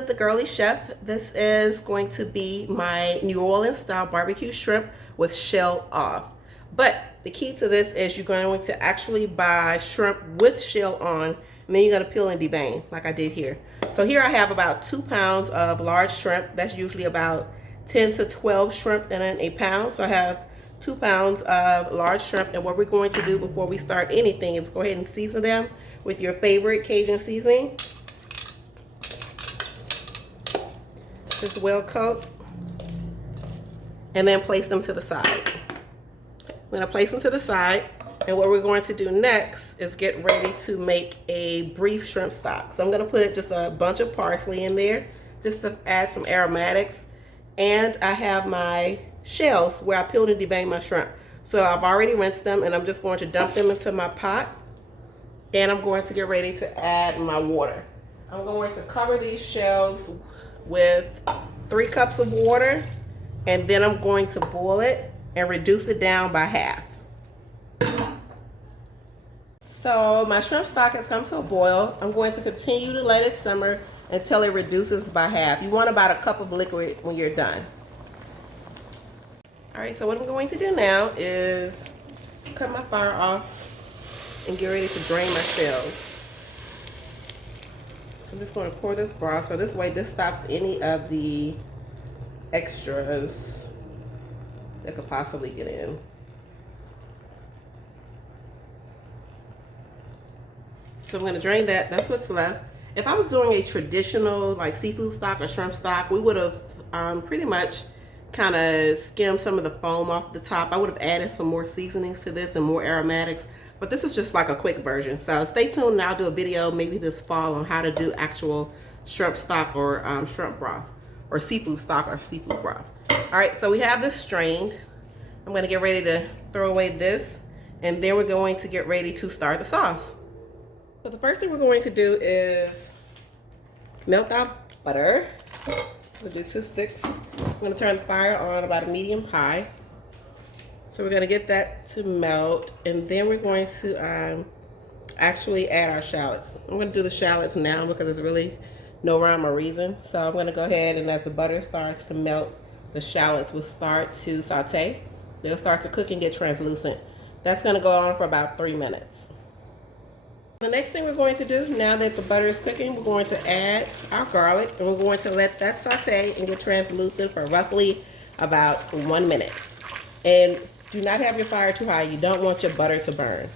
to the Girly Chef. This is going to be my New Orleans style barbecue shrimp with shell off. But the key to this is you're going to actually buy shrimp with shell on, and then you're going to peel and devein like I did here. So here I have about 2 pounds of large shrimp. That's usually about 10 to 12 shrimp in a pound. So I have 2 pounds of large shrimp, and what we're going to do before we start anything is go ahead and season them with your favorite Cajun seasoning. Just well coat, and then place them to the side. I'm going to place them to the side, and what we're going to do next is get ready to make a beef shrimp stock. So I'm going to put just a bunch of parsley in there just to add some aromatics, and I have my shells where I peeled and deveined my shrimp. So I've already rinsed them, and I'm just going to dump them into my pot, and I'm going to get ready to add my water. I'm going to cover these shells with 3 cups of water, and then I'm going to boil it and reduce it down by half. So my shrimp stock has come to a boil. I'm going to continue to let it simmer until it reduces by half. You want about a cup of liquid when you're done. All right, so what I'm going to do now is cut my fire off and get ready to drain my shells. I'm just going to pour this broth so this way this stops any of the extras that could possibly get in. So I'm going to drain that. That's what's left. If I was doing a traditional like seafood stock or shrimp stock, we would have pretty much kind of skimmed some of the foam off the top. I would have added some more seasonings to this and more aromatics. But this is just like a quick version. So stay tuned and I'll do a video maybe this fall on how to do actual shrimp stock or shrimp broth, or seafood stock or seafood broth. All right, so we have this strained. I'm gonna get ready to throw away this, and then we're going to get ready to start the sauce. So the first thing we're going to do is melt our butter. We'll do 2 sticks. I'm gonna turn the fire on about a medium high. So we're going to get that to melt, and then we're going to actually add our shallots. I'm going to do the shallots now because there's really no rhyme or reason. So I'm going to go ahead, and as the butter starts to melt, the shallots will start to saute. They'll start to cook and get translucent. That's going to go on for about 3 minutes. The next thing we're going to do, now that the butter is cooking, we're going to add our garlic, and we're going to let that saute and get translucent for roughly about 1 minute. And do not have your fire too high. You don't want your butter to burn.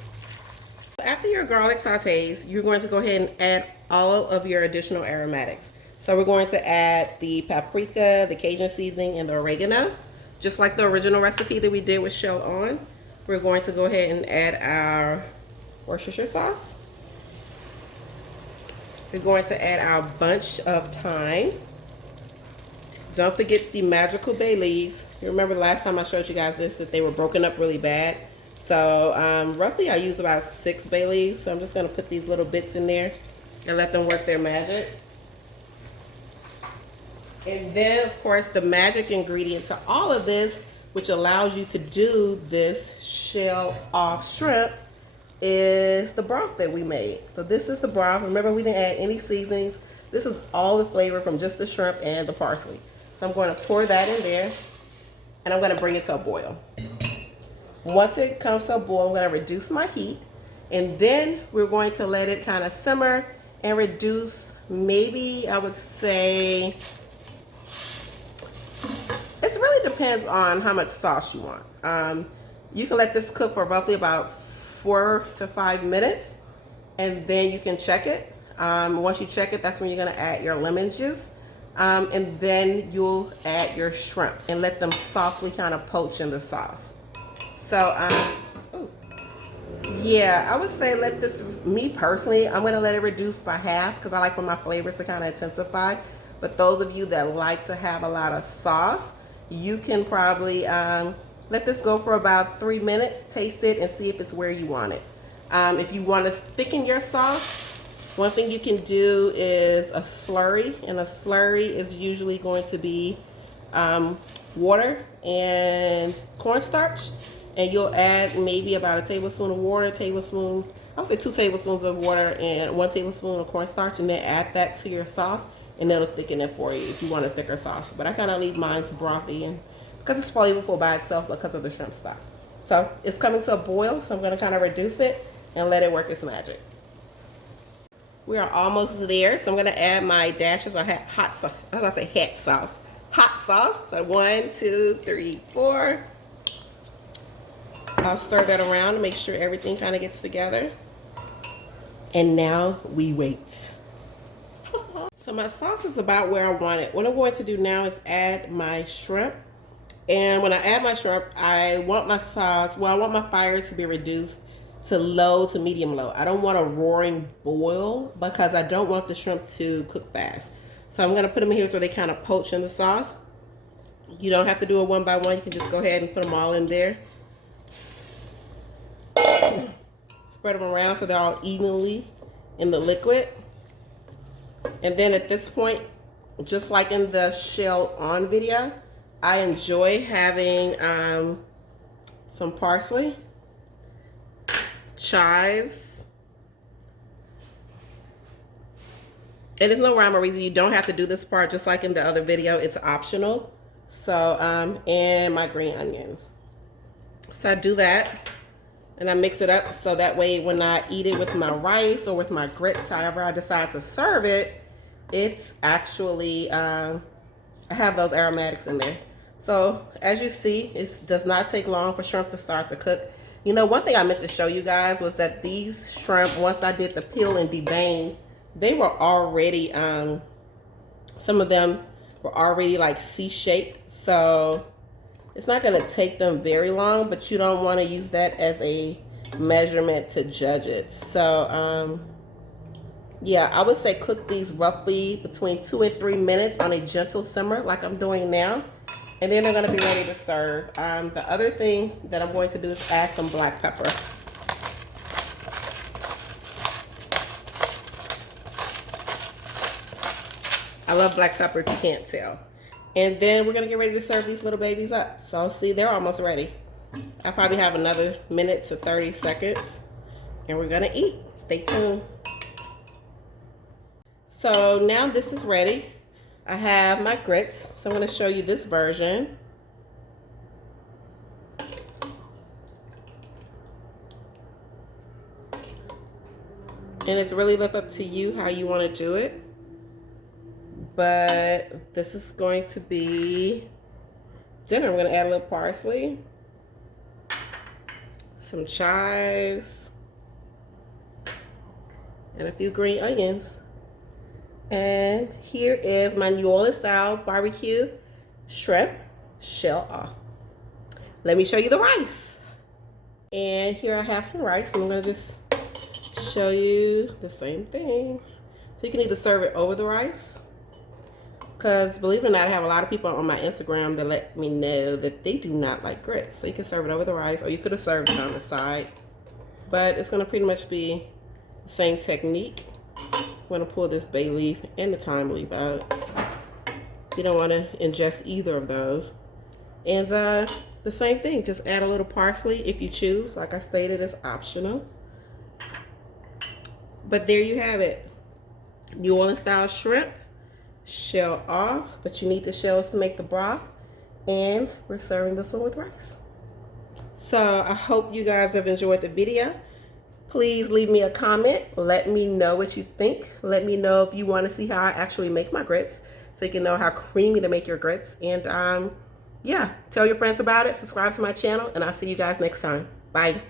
After your garlic sautés, you're going to go ahead and add all of your additional aromatics. So we're going to add the paprika, the Cajun seasoning, and the oregano. Just like the original recipe that we did with shell on. We're going to go ahead and add our Worcestershire sauce. We're going to add our bunch of thyme. Don't forget the magical bay leaves. You remember the last time I showed you guys this, that they were broken up really bad. So roughly I use about 6 bay leaves. So I'm just going to put these little bits in there and let them work their magic. And then, of course, the magic ingredient to all of this, which allows you to do this shell off shrimp, is the broth that we made. So this is the broth. Remember, we didn't add any seasonings. This is all the flavor from just the shrimp and the parsley. So I'm going to pour that in there, and I'm going to bring it to a boil. Once it comes to a boil, I'm going to reduce my heat, and then we're going to let it kind of simmer and reduce, maybe I would say, it really depends on how much sauce you want. You can let this cook for roughly about 4 to 5 minutes, and then you can check it. Once you check it, that's when you're going to add your lemon juice. And then you'll add your shrimp and let them softly kind of poach in the sauce. So, yeah, I would say let this, me personally, I'm going to let it reduce by half because I like for my flavors to kind of intensify. But those of you that like to have a lot of sauce, you can probably let this go for about 3 minutes, taste it, and see if it's where you want it. If you want to thicken your sauce, one thing you can do is a slurry, and a slurry is usually going to be water and cornstarch, and you'll add maybe about a tablespoon of water, I would say 2 tablespoons of water and 1 tablespoon of cornstarch, and then add that to your sauce. and it'll thicken it for you if you want a thicker sauce. But I kind of leave mine brothy, and because it's flavorful by itself because of the shrimp stock. So it's coming to a boil, so I'm going to kind of reduce it and let it work its magic. We are almost there, so I'm going to add my dashes of hot sauce. I was going to say hot sauce. Hot sauce. So 1, 2, 3, 4. I'll stir that around to make sure everything kind of gets together. And now we wait. So my sauce is about where I want it. What I'm going to do now is add my shrimp. And when I add my shrimp, I want my sauce, well, I want my fire to be reduced to low to medium low. I don't want a roaring boil because I don't want the shrimp to cook fast. So I'm gonna put them here so they kind of poach in the sauce. You don't have to do it one by one. You can just go ahead and put them all in there. Spread them around so they're all evenly in the liquid. And then at this point, just like in the shell on video, I enjoy having some parsley, chives, and there's no rhyme or reason. You don't have to do this part, just like in the other video. It's optional. So and my green onions. So I do that and I mix it up so that way when I eat it with my rice or with my grits, however I decide to serve it, it's actually I have those aromatics in there. So as you see, it does not take long for shrimp to start to cook. You know, one thing I meant to show you guys was that these shrimp, once I did the peel and devein, they were already, some of them were already like C-shaped. So it's not gonna take them very long, but you don't wanna use that as a measurement to judge it. So yeah, I would say cook these roughly between 2 and 3 minutes on a gentle simmer like I'm doing now. And then they're going to be ready to serve. The other thing that I'm going to do is add some black pepper. I love black pepper if you can't tell. And then we're going to get ready to serve these little babies up. So see, they're almost ready. I probably have another minute to 30 seconds. And we're going to eat. Stay tuned. So now this is ready. I have my grits, so I'm going to show you this version. And it's really left up to you how you want to do it. But this is going to be dinner. I'm going to add a little parsley, some chives, and a few green onions. And here is my New Orleans style barbecue shrimp shell off. Let me show you the rice. And here I have some rice, and I'm going to just show you the same thing. So you can either serve it over the rice, because believe it or not, I have a lot of people on my Instagram that let me know that they do not like grits. So you can serve it over the rice, or you could have served it on the side. But it's going to pretty much be the same technique. I'm going to pull this bay leaf and the thyme leaf out. You don't want to ingest either of those. And the same thing, just add a little parsley if you choose. Like I stated, it's optional. But there you have it. New Orleans style shrimp, shell off, but you need the shells to make the broth. And we're serving this one with rice. So I hope you guys have enjoyed the video. Please leave me a comment. Let me know what you think. Let me know if you want to see how I actually make my grits, so you can know how creamy to make your grits. And yeah, tell your friends about it. Subscribe to my channel, and I'll see you guys next time. Bye.